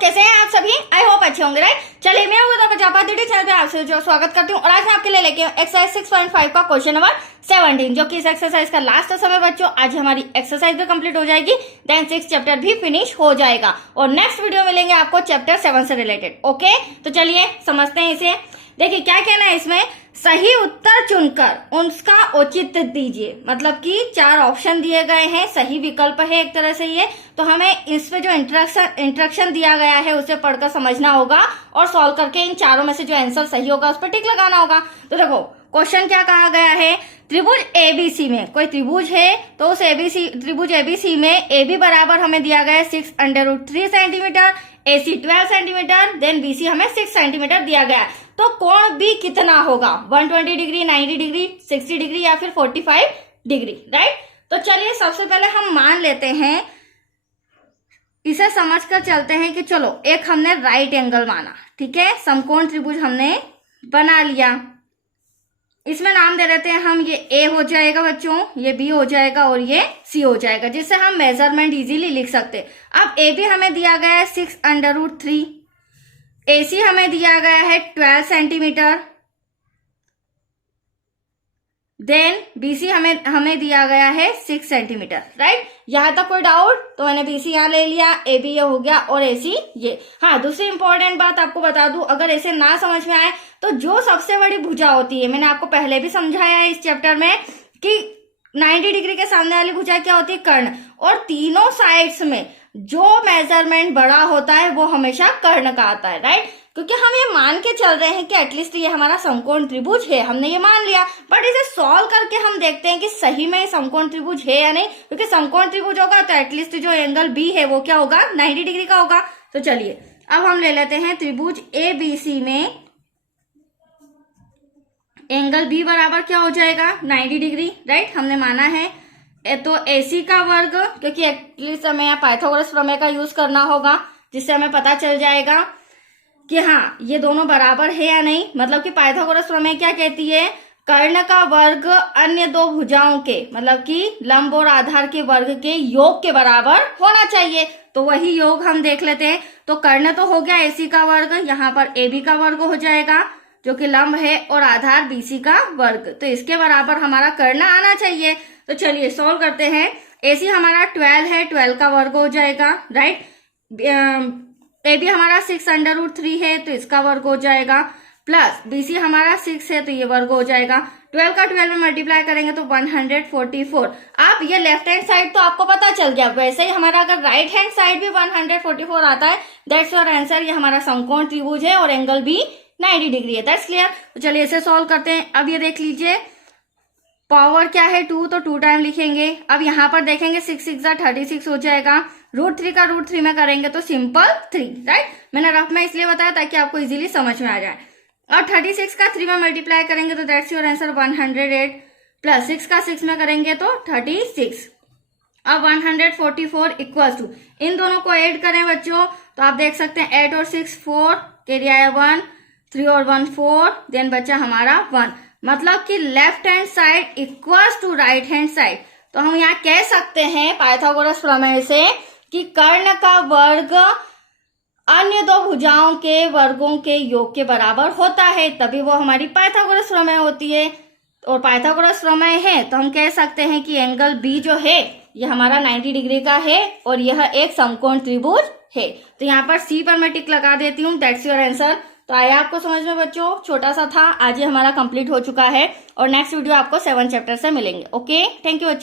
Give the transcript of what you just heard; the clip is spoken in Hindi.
कैसे हैं आप सभी? आई होप अच्छे होंगे, राइट। चलिए, मैं हूं प्रजापति चैनल पे आपसे जो स्वागत करती हूँ और आज मैं आपके लिए लेके एक्सरसाइज 6.5 का क्वेश्चन नंबर 17, जो कि इस एक्सरसाइज का लास्ट समय बच्चों। आज हमारी एक्सरसाइज भी कंप्लीट हो जाएगी, देन 6 चैप्टर भी फिनिश हो जाएगा और नेक्स्ट वीडियो मिलेंगे आपको चैप्टर 7 से रिलेटेड। ओके, तो चलिए समझते हैं इसे। देखिए क्या कहना है इसमें, सही उत्तर चुनकर उसका औचित्य दीजिए। मतलब कि 4 ऑप्शन दिए गए हैं, सही विकल्प है एक तरह से ये, तो हमें इसमें जो इंस्ट्रक्शन दिया गया है उसे पढ़कर समझना होगा और सॉल्व करके इन चारों में से जो आंसर सही होगा उस पर टिक लगाना होगा। तो देखो क्वेश्चन क्या कहा गया है, त्रिभुज एबीसी में कोई त्रिभुज है तो उस त्रिभुज एबीसी में AB बराबर हमें दिया गया है 6√3 centimetre, AC 12 centimetre, then BC हमें 6 सेंटीमीटर दिया गया है। तो कोण B कितना होगा, 120 डिग्री, 90 डिग्री, 60 डिग्री या फिर 45 डिग्री, राइट। तो चलिए सबसे पहले हम मान लेते हैं, इसे समझकर चलते हैं कि चलो एक हमने राइट एंगल माना, ठीक है, समकोण त्रिभुज हमने बना लिया। इसमें नाम दे देते हैं हम, ये A हो जाएगा बच्चों, ये B हो जाएगा और ये C हो जाएगा, जिससे हम मेजरमेंट इजीली लिख सकते। अब AB हमें दिया गया है 6√3, AC हमें दिया गया है 12 सेंटीमीटर, देन BC हमें दिया गया है 6 सेंटीमीटर, राइट। यहां तक कोई डाउट? तो मैंने BC यहां ले लिया, AB ये हो गया और AC ये। हाँ, दूसरी इंपॉर्टेंट बात आपको बता दूं, अगर ऐसे ना समझ में आए तो जो सबसे बड़ी भुजा होती है, मैंने आपको पहले भी समझाया है इस चैप्टर में कि 90 डिग्री के सामने वाली भुजा क्या होती है, कर्ण, और तीनों साइड्स में जो मेजरमेंट बड़ा होता है वो हमेशा कर्ण का आता है, राइट। क्योंकि हम ये मान के चल रहे हैं कि एटलीस्ट ये हमारा समकोण त्रिभुज है, हमने ये मान लिया, बट इसे सॉल्व करके हम देखते हैं कि सही में समकोण त्रिभुज है या नहीं। क्योंकि समकोण त्रिभुज होगा तो एटलीस्ट जो एंगल B है वो क्या होगा, 90 डिग्री का होगा। तो चलिए अब हम ले लेते हैं त्रिभुज ABC में एंगल B बराबर क्या हो जाएगा, 90 डिग्री, राइट, हमने माना है। तो AC का वर्ग, क्योंकि एटलीस्ट हमें यहाँ पाइथागोरस प्रमेय का यूज करना होगा, जिससे हमें पता चल जाएगा कि हाँ ये दोनों बराबर है या नहीं। मतलब कि पाइथागोरस प्रमेय क्या कहती है, कर्ण का वर्ग अन्य दो भुजाओं के, मतलब कि लंब और आधार के वर्ग के योग के बराबर होना चाहिए। तो वही योग हम देख लेते हैं। तो कर्ण तो हो गया AC का वर्ग, यहाँ पर AB का वर्ग हो जाएगा जो कि लंब है, और आधार BC का वर्ग, तो इसके बराबर हमारा कर्ण आना चाहिए। तो चलिए सॉल्व करते हैं। AC हमारा 12 है, 12 का वर्ग हो जाएगा, राइट। AB हमारा 6√3 है तो इसका वर्ग हो जाएगा, प्लस BC हमारा 6 है तो ये वर्ग हो जाएगा। 12 का 12 में मल्टीप्लाई करेंगे तो 144। आप ये लेफ्ट हैंड साइड तो आपको पता चल गया, वैसे ही हमारा अगर राइट हैंड साइड भी 144 आता है, दैट्स योर आंसर। ये हमारा समकोण त्रिभुज है और एंगल B 90 डिग्री है, दैट्स क्लियर। तो चलिए इसे सॉल्व करते हैं। अब ये देख लीजिए, पावर क्या है 2, तो 2 टाइम लिखेंगे। अब यहाँ पर देखेंगे 6 6 36 हो जाएगा, √3 का √3 में करेंगे तो सिंपल 3, राइट। मैंने रफ में इसलिए बताया ताकि आपको इजीली समझ में आ जाए। और 36 का 3 में मल्टीप्लाई करेंगे तो दैट्स योर आंसर 108, प्लस 6 का 6 में करेंगे तो 36। अब 144 इक्वल टू, इन दोनों को ऐड करें बच्चों तो आप देख सकते हैं 8 और 6 4, कैरी आया 1, 3 और 1 4, देन बचा हमारा 1। मतलब कि left hand side equals to right hand side. तो हम यहाँ कह सकते हैं पाइथागोरस प्रमेय से कि कर्ण का वर्ग अन्य दो भुजाओं के वर्गों के योग के बराबर होता है, तभी वो हमारी पाइथागोरस प्रमेय होती है। और पाइथागोरस प्रमेय है तो हम कह सकते हैं कि एंगल B जो है ये हमारा 90 डिग्री का है और यह एक समकोण त्रिभुज है। तो यहाँ पर C पर मैं टिक लगा देती हूँ, दैट्स योर आंसर। तो आया आपको समझ में बच्चों, छोटा सा था, आज ये हमारा कंप्लीट हो चुका है और नेक्स्ट वीडियो आपको 7 चैप्टर से मिलेंगे। ओके, थैंक यू बच्चों।